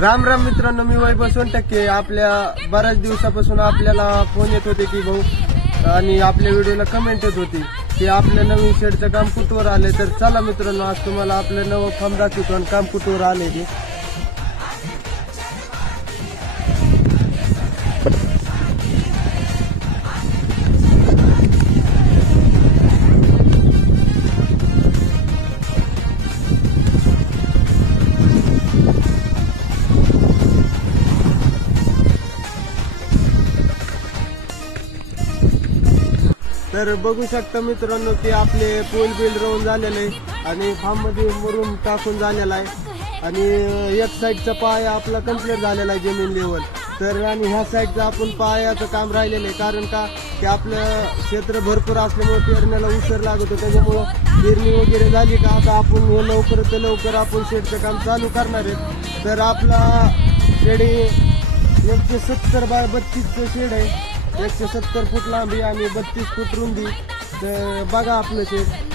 राम राम मित्रांनो, मी वैभव सोनटक्के. आपल्या बऱ्याच दिवसापासून आपल्याला फोन येत होते की भाऊ आणि आपल्या व्हिडिओला कमेंट येत होती की आपल्या नवीन शेडचं काम कुठवर आले. तर चला मित्रांनो, आज तुम्हाला आपलं नवं फार्म दाखवतो आणि काम कुठवर आले ते. तर बघू शकता मित्रांनो की आपले पोल बिल राहून झालेले आहे आणि फार्म मध्ये मुरुम टाकून झालेला आहे आणि एक साईडचा पाया आपला कम्प्लीट झालेला आहे जमीन लेवल. तर आणि ह्या साईडचं आपण पायाचं काम राहिलेलं आहे, कारण का की आपलं क्षेत्र भरपूर असल्यामुळे पेरण्याला उशीर लागतो. त्याच्यामुळं पेरणी वगैरे झाली का आता आपण हे लवकर आपण शेडचं काम चालू करणार आहे. तर आपला शेड 170 बाय 32चं शेड आहे, 170 फूट लांबी आणि 32 फूट रुंदी. तर बघा आपलं शेड.